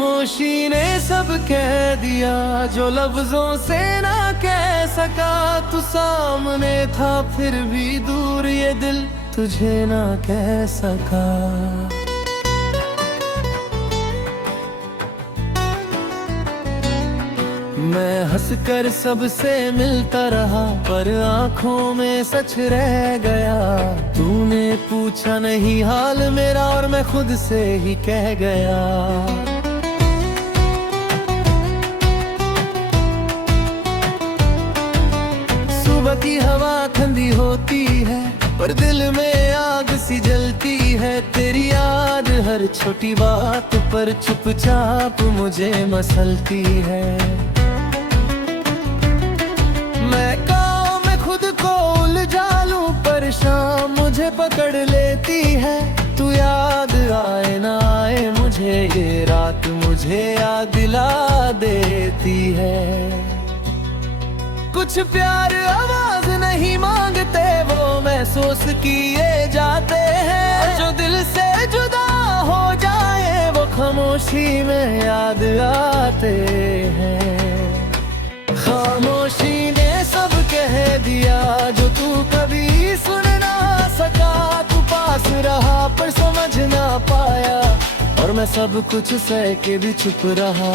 खामोशी ने सब कह दिया जो लफ्जों से ना कह सका। तू सामने था फिर भी दूर, ये दिल तुझे ना कह सका। मैं हंसकर सबसे मिलता रहा पर आंखों में सच रह गया। तूने पूछा नहीं हाल मेरा और मैं खुद से ही कह गया। सुबह की हवा ठंडी होती है पर दिल में आग सी जलती है। तेरी याद हर छोटी बात पर चुपचाप मुझे मसलती है। मैं काम में खुद को उलझा लूं पर शाम मुझे पकड़ लेती है। तू याद आए ना आए मुझे ये रात मुझे याद दिला देती है। कुछ प्यार आवाज नहीं मांगते वो महसूस किए जाते हैं। जो दिल से जुदा हो जाए वो खामोशी में याद आते हैं। खामोशी ने सब कह दिया जो तू कभी सुन ना सका। तू पास रहा पर समझ ना पाया और मैं सब कुछ सह के भी चुप रहा।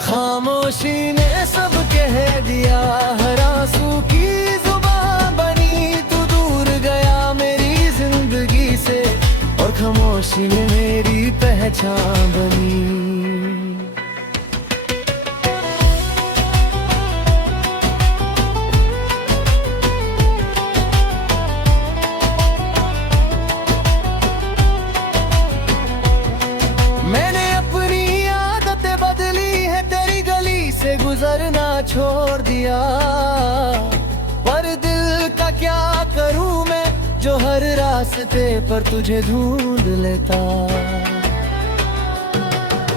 खामोशी ने सब कह दिया हर आंसू की जुबान बनी। तू दूर गया मेरी जिंदगी से और खामोशी में मेरी पहचान बनी। गुजरना छोड़ दिया पर दिल का क्या करूं मैं जो हर रास्ते पर तुझे ढूंढ लेता।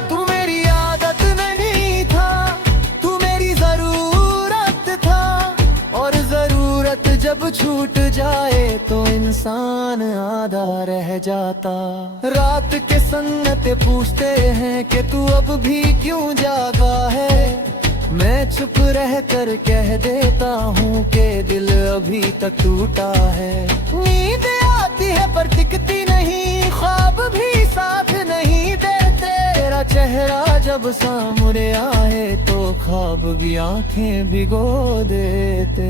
तू मेरी आदत नहीं था तू मेरी जरूरत था और जरूरत जब छूट जाए तो इंसान आधा रह जाता। रात के सन्नते पूछते हैं कि तू अब भी क्यों जागा है। मैं चुप रह कर कह देता हूँ कि दिल अभी तक टूटा है। नींद आती है पर टिकती नहीं, ख्वाब भी साथ नहीं देते। तेरा चेहरा जब सामने आए तो ख्वाब भी आंखें भिगो देते।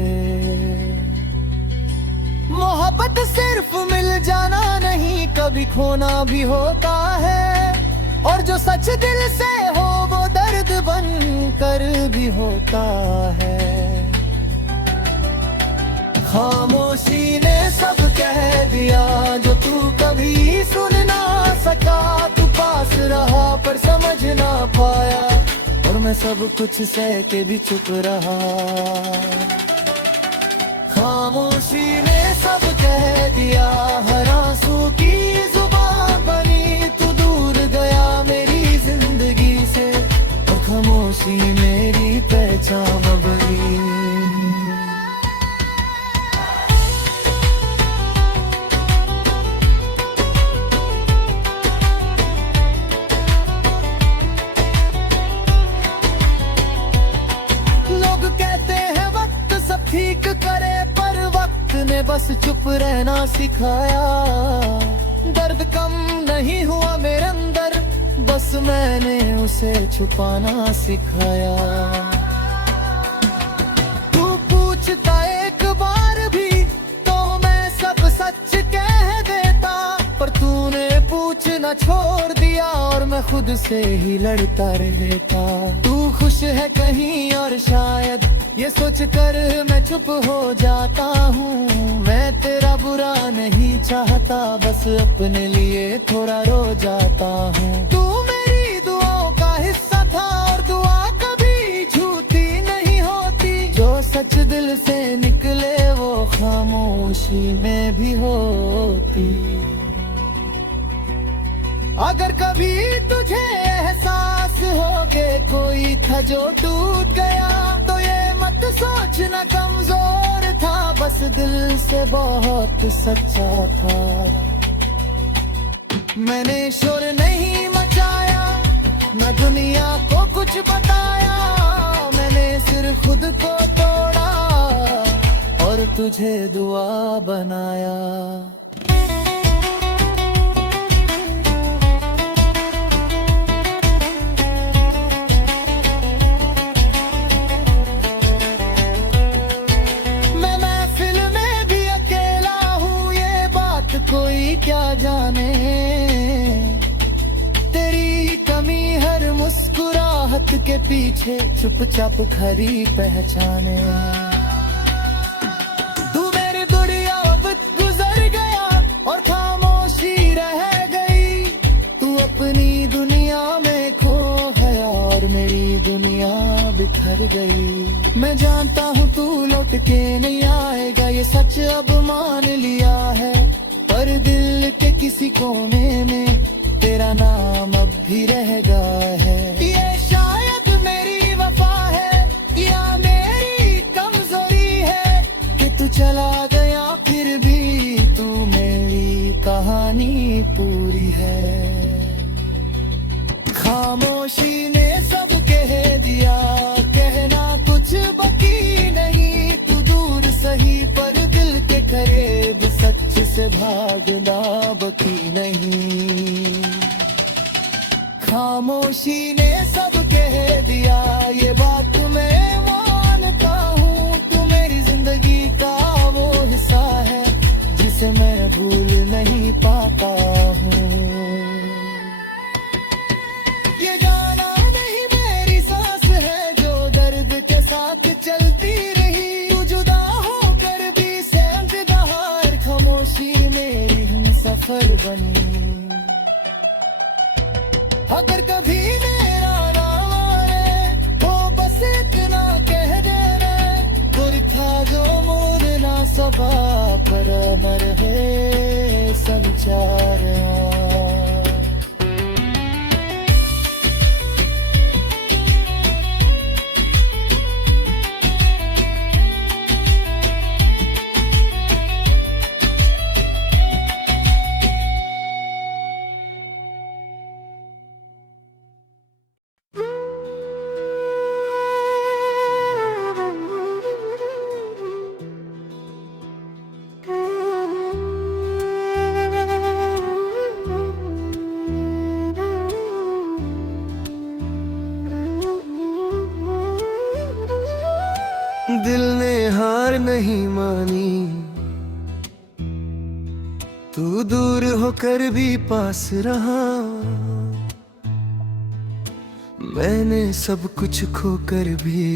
मोहब्बत सिर्फ मिल जाना नहीं कभी खोना भी होता है और जो सच दिल से हो वो दर्द बन कर भी होता है। खामोशी ने सब कह दिया जो तू कभी सुन ना सका। तू पास रहा पर समझ ना पाया और मैं सब कुछ सह के भी चुप रहा। खामोशी ने सब कह दिया हर आंसू की जुबान बनी। तू दूर गया मेरी जिंदगी से और खामोशी मेरी पहचान बनी। लोग कहते हैं वक्त सब ठीक करे पर वक्त ने बस चुप रहना सिखाया। दर्द कम नहीं हुआ मेरे अंदर बस मैंने उसे छुपाना सिखाया। तू पूछता एक बार भी तो मैं सब सच कह देता पर तूने पूछना छोड़ दिया और मैं खुद से ही लड़ता रहता। तू खुश है कहीं और शायद ये सोच कर मैं चुप हो जाता हूँ। मैं तेरा बुरा नहीं चाहता बस अपने लिए थोड़ा रो जाता हूँ। तू मेरी दुआओं का हिस्सा था और दुआ कभी झूठी नहीं होती। जो सच दिल से निकले वो खामोशी में भी होती। अगर कभी तुझे एहसास हो के कोई था जो टूट गया तो ये मत सोचना कमजोर था बस दिल से बहुत सच्चा था। मैंने शोर नहीं मचाया, न दुनिया को कुछ बताया, मैंने सिर्फ खुद को तोड़ा और तुझे दुआ बनाया। मैं महफिल में भी अकेला हूँ, ये बात कोई क्या जाने, तेरी कमी हर मुस्कुराहट के पीछे चुपचाप खरी पहचाने। तू मेरी दुनिया अब गुजर गया और खामोशी रह गई, तू अपनी दुनिया में खो गया और मेरी दुनिया बिखर गई। मैं जानता हूँ तू लौट के नहीं आएगा, ये सच अब मान लिया है, पर दिल के किसी कोने में तेरा नाम अब भी रह गया है। ये शायद मेरी वफा है या मेरी कमजोरी है कि तू चला गया फिर भी तू मेरी कहानी पूरी है। खामोशी ने सब कह दिया, कहना कुछ बाकी नहीं, तू दूर सही पर दिल के करीब सच से भागना बाकी नहीं। खामोशी ने सब कह दिया, ये बात मैं मानता हूँ, तू मेरी जिंदगी का वो हिस्सा है जिसे मैं भूल नहीं पाता हूँ। ये गाना नहीं मेरी सांस है जो दर्द के साथ चलती रही, तू जुदा होकर भी सहम बहार, खामोशी मेरी हम सफर बनी। अगर कभी मेरा नाम आए तो बस इतना कह देना, गुर था जो मोरना सबा पर अमर है संचार। दिल ने हार नहीं मानी, तू दूर होकर भी पास रहा, मैंने सब कुछ खोकर भी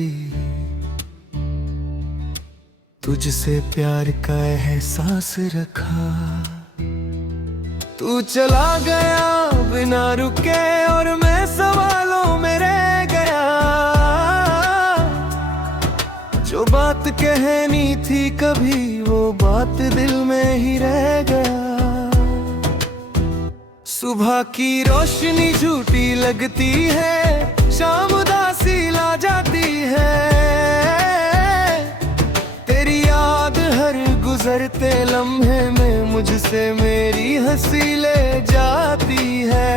तुझसे प्यार का एहसास रखा। तू चला गया बिना रुके और मैं सवालों में रह गया, जो बात कहनी थी कभी वो बात दिल में ही रह गया। सुबह की रोशनी झूठी लगती है, शाम उदासी ला जाती है, तेरी याद हर गुजरते लम्हे में मुझसे मेरी हंसी ले जाती है।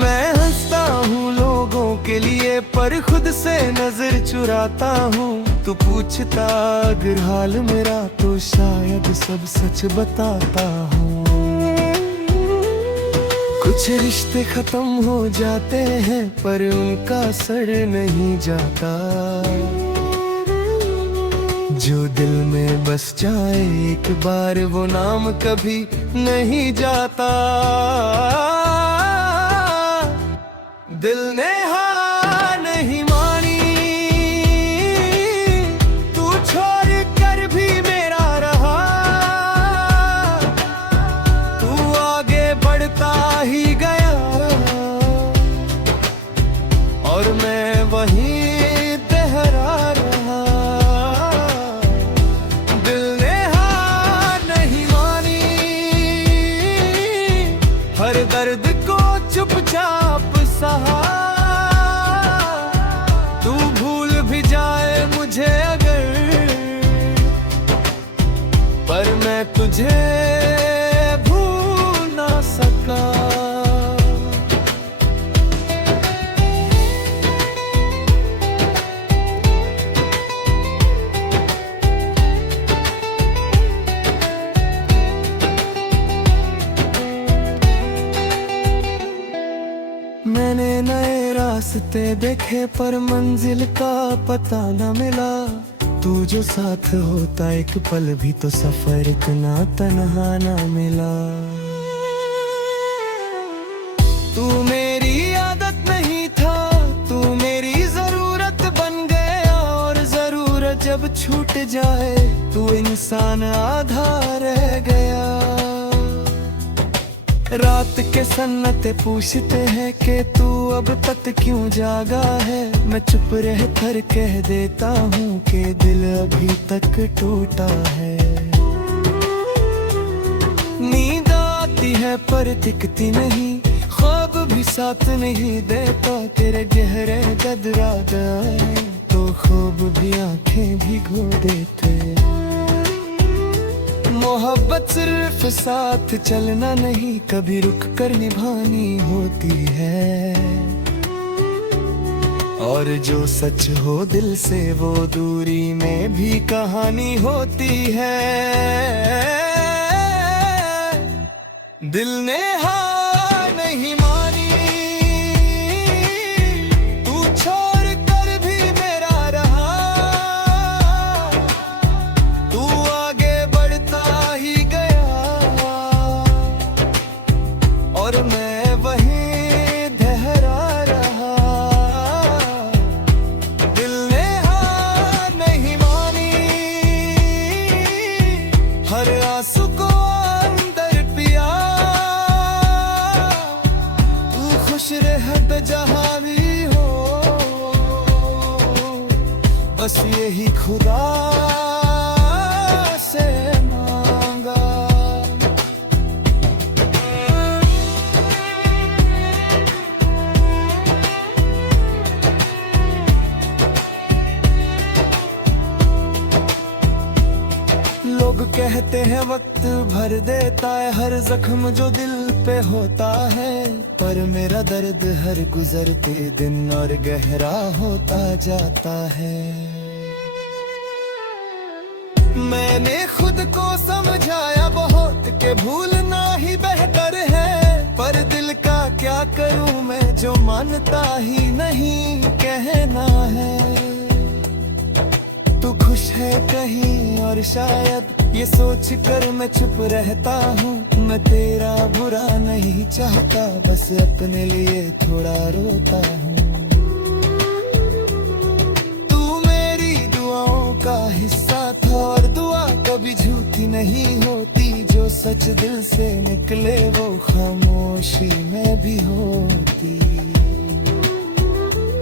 मैं हंसता हूँ लोगों के लिए पर खुद से नजर चुराता हूँ, तू पूछता अगर हाल मेरा तो शायद सब सच बताता हूँ। कुछ रिश्ते खत्म हो जाते हैं पर उनका असर नहीं जाता, जो दिल में बस जाए एक बार वो नाम कभी नहीं जाता। दिल ने हार नहीं मानी, तू छोड़ कर भी मेरा रहा, तू आगे बढ़ता ही गया और मैं वहीं ठहरा रहा। दिल ने हार नहीं मानी, हर दर्द को चुपचाप सहा, तू भूल भी जाए मुझे अगर, पर मैं तुझे भूल रास्ते देखे पर मंजिल का पता न मिला। तू जो साथ होता एक पल भी तो सफर इतना तन्हा न मिला। तू मेरी आदत नहीं था, तू मेरी जरूरत बन गया। और जरूरत जब छूट जाए तू इंसान आधा रह गया। रात के सन्नाटे पूछते हैं कि तू अब तक क्यों जागा है। मैं चुप रह कर कह देता हूँ कि दिल अभी तक टूटा है। नींद आती है पर दिखती नहीं, ख्वाब भी साथ नहीं देता। तेरे गहरे गदरा गए तो ख्वाब भी आंखें भिगो देते। मोहब्बत सिर्फ साथ चलना नहीं, कभी रुक कर निभानी होती है। और जो सच हो दिल से वो दूरी में भी कहानी होती है। दिल ने हार नहीं मानी, तू छोड़ कर भी मेरा रहा। तू आगे बढ़ता ही गया और मैं वहीं ठहरा रहा। दिल ने हार नहीं मानी, हर आंसू को अंदर पिया। खुश रह जहाँ भी हो, बस यही खुदा से मांगा। लोग कहते हैं वक्त भर देता है हर जख्म जो दिल पे होता है। पर मेरा दर्द हर गुजरते दिन और गहरा होता जाता है। मैंने खुद को समझाया बहुत कि भूलना ही बेहतर है। पर दिल का क्या करूं मैं जो मानता ही नहीं, कहना है। तू खुश है कहीं और शायद ये सोच कर मैं चुप रहता हूँ। मैं तेरा बुरा नहीं चाहता, बस अपने लिए थोड़ा रोता हूँ। तू मेरी दुआओं का हिस्सा था और दुआ कभी झूठी नहीं होती। जो सच दिल से निकले वो खामोशी में भी होती।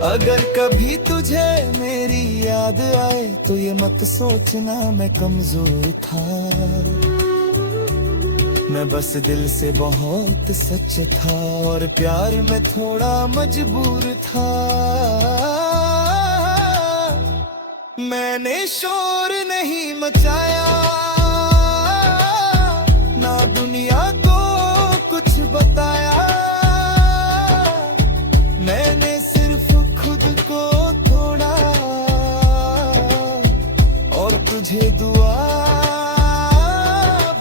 अगर कभी तुझे मेरी याद आए तो ये मत सोचना मैं कमजोर था। मैं बस दिल से बहुत सच था और प्यार में थोड़ा मजबूर था। मैंने शोर नहीं मचाया, ना दुनिया को कुछ बताया। मैंने तुझे दुआ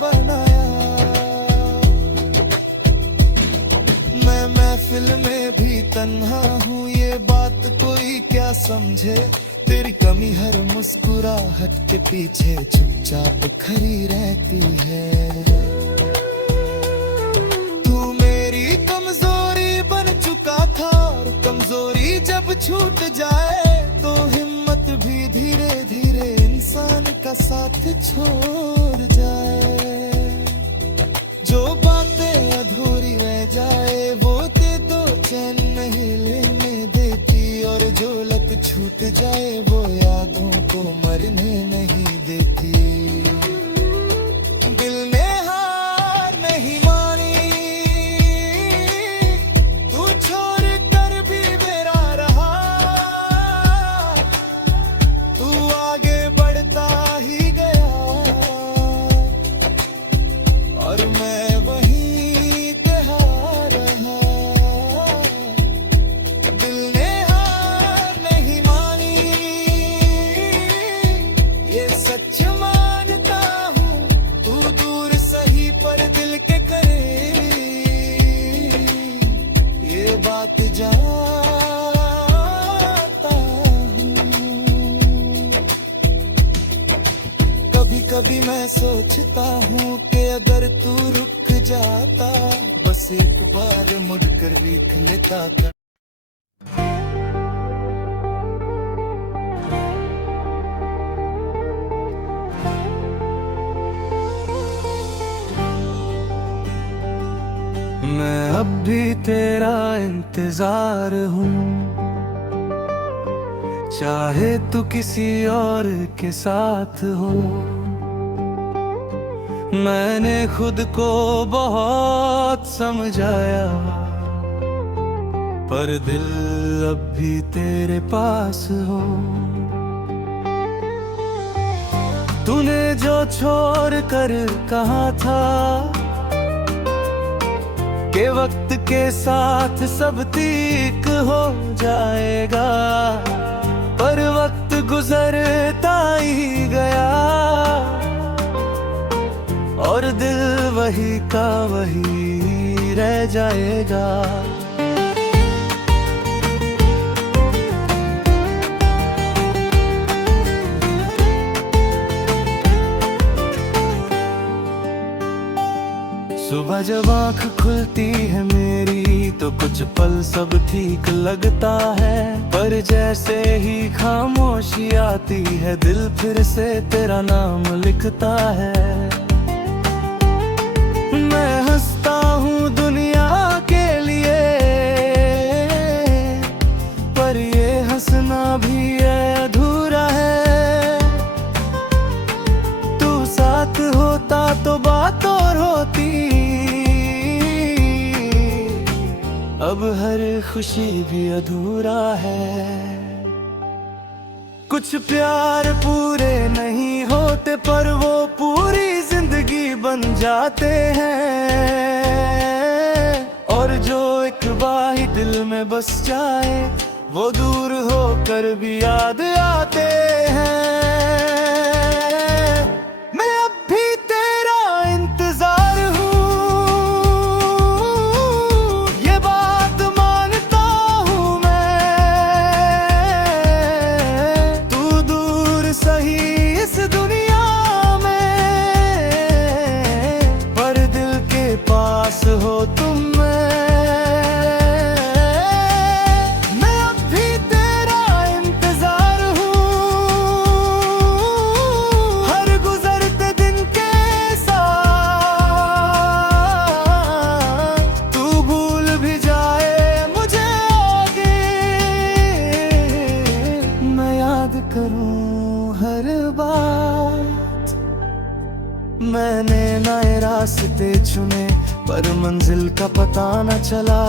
बनाया। मैं महफिल में भी तन्हा हूँ, ये बात कोई क्या समझे। तेरी कमी हर मुस्कुराहट के पीछे चुपचाप खड़ी रहती है। तू मेरी कमजोरी बन चुका था और कमजोरी जब छूट जाए तो हिम्मत भी धीरे धीरे इंसान का साथ छोड़ जाए। जो बातें अधूरी रह जाए वो दे दो चैन नहीं लेने देती। और जो लत छूट जाए वो यादों को मरने नहीं देती। दिल ने हार नहीं मानी, तू छोड़ कर भी मेरा रहा। तू आगे बढ़ता ही गया और मैं वहीं ठहरा रहा। दिल ने हार नहीं मानी, ये सच भी मैं सोचता हूँ कि अगर तू रुक जाता, बस एक बार मुड़कर लिख लेता था। मैं अब भी तेरा इंतजार हूँ, चाहे तू किसी और के साथ हो। मैंने खुद को बहुत समझाया, पर दिल अब भी तेरे पास हो। तूने जो छोड़ कर कहा था कि वक्त के साथ सब ठीक हो जाएगा, पर वक्त गुजरता ही गया और दिल वही का वही रह जाएगा। सुबह जब आँख खुलती है मेरी तो कुछ पल सब ठीक लगता है, पर जैसे ही खामोशी आती है दिल फिर से तेरा नाम लिखता है। मैं हंसता हूँ दुनिया के लिए, पर ये हंसना भी अधूरा है। तू साथ होता तो बात और होती, अब हर खुशी भी अधूरा है। कुछ प्यार पूरे नहीं होते, पर वो पूरी जिंदगी बन जाते हैं। और जो एक बार दिल में बस जाए, वो दूर होकर भी याद आते हैं। मैं अब भी तेरा इंतजार हूँ, हो तुम मैं अब भी तेरा इंतजार हूँ। हर गुजरते दिन के साथ तू भूल भी जाए मुझे आगे, मैं याद करूँ हर बात। मैंने नए रास्ते चुने, पर मंजिल का पता न चला।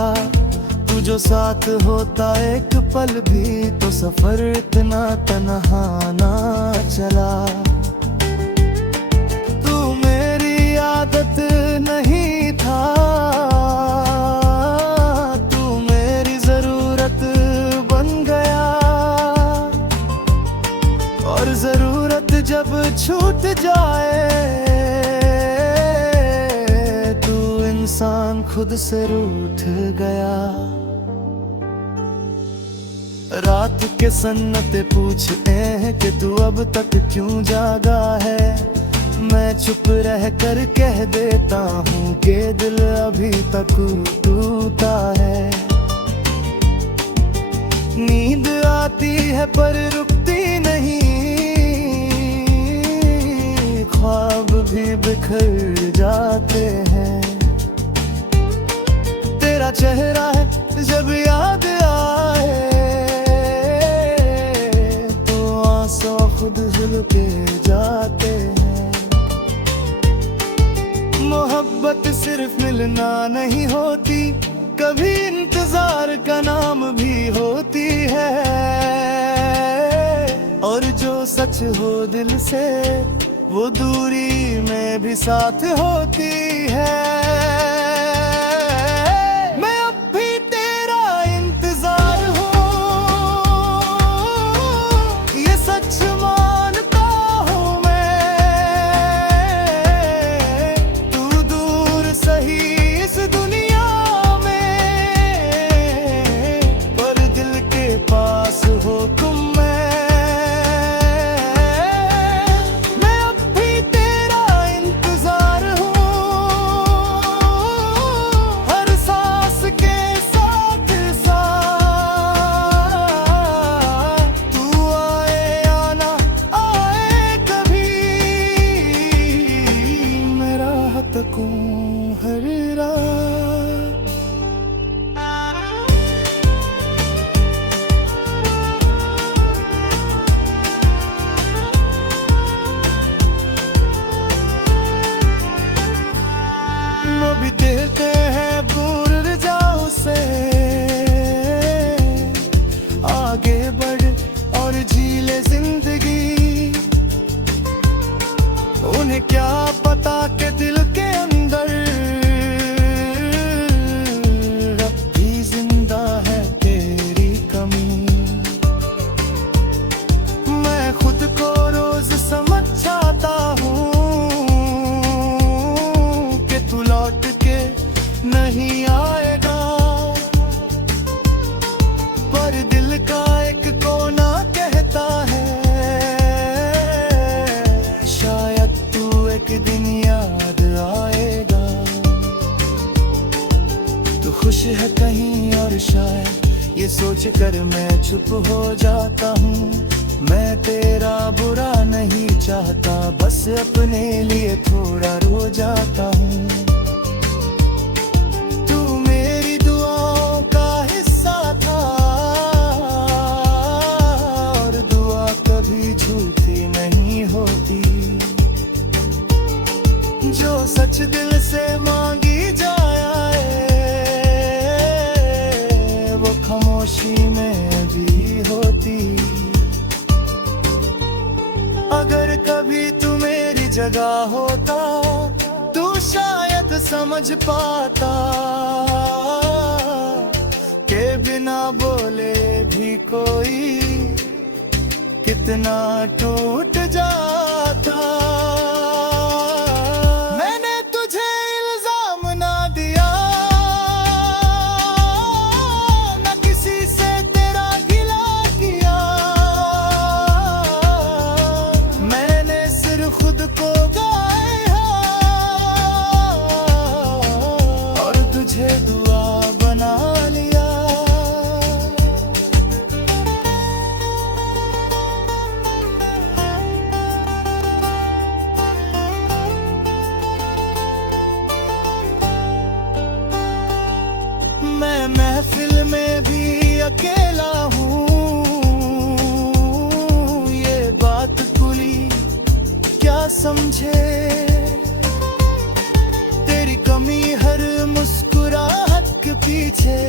तू जो साथ होता एक पल भी, तो सफर इतना तन्हा ना चला। तू मेरी आदत नहीं था, तू मेरी जरूरत बन गया। और जरूरत जब छूट जाए, इंसान खुद से रूठ गया। रात के सन्नाटे पूछते हैं कि तू अब तक क्यों जागा है। मैं चुप रह कर कह देता हूँ कि दिल अभी तक टूटा है। नींद आती है पर रुकती नहीं, ख्वाब भी बिखर जाते हैं। तेरा चेहरा है जब याद आए, तो आंसू खुद झुलके जाते हैं। मोहब्बत सिर्फ मिलना नहीं होती, कभी इंतजार का नाम भी होती है। और जो सच हो दिल से, वो दूरी में भी साथ होती है। चुप हो जाता हूँ। मैं तेरा बुरा नहीं चाहता, बस अपने लिए थोड़ा रो जाता हूँ। तू मेरी दुआओं का हिस्सा था, और दुआ कभी झूठी नहीं होती। जो सच दिल से मांगी जाए, वो खामोशी में भी होती। अगर कभी तू मेरी जगह होता, तू शायद समझ पाता के बिना बोले भी कोई कितना टूट जाता। मैंने तुझे इल्जाम ना दिया, ना किसी से तेरा गिला किया। मैंने सिर्फ खुद को गाया और तुझे दुआ बना लिया। मैं महफिल में भी अकेला हूँ, ये बात कोई क्या समझे। तेरी कमी हर मुस्कुराहट के पीछे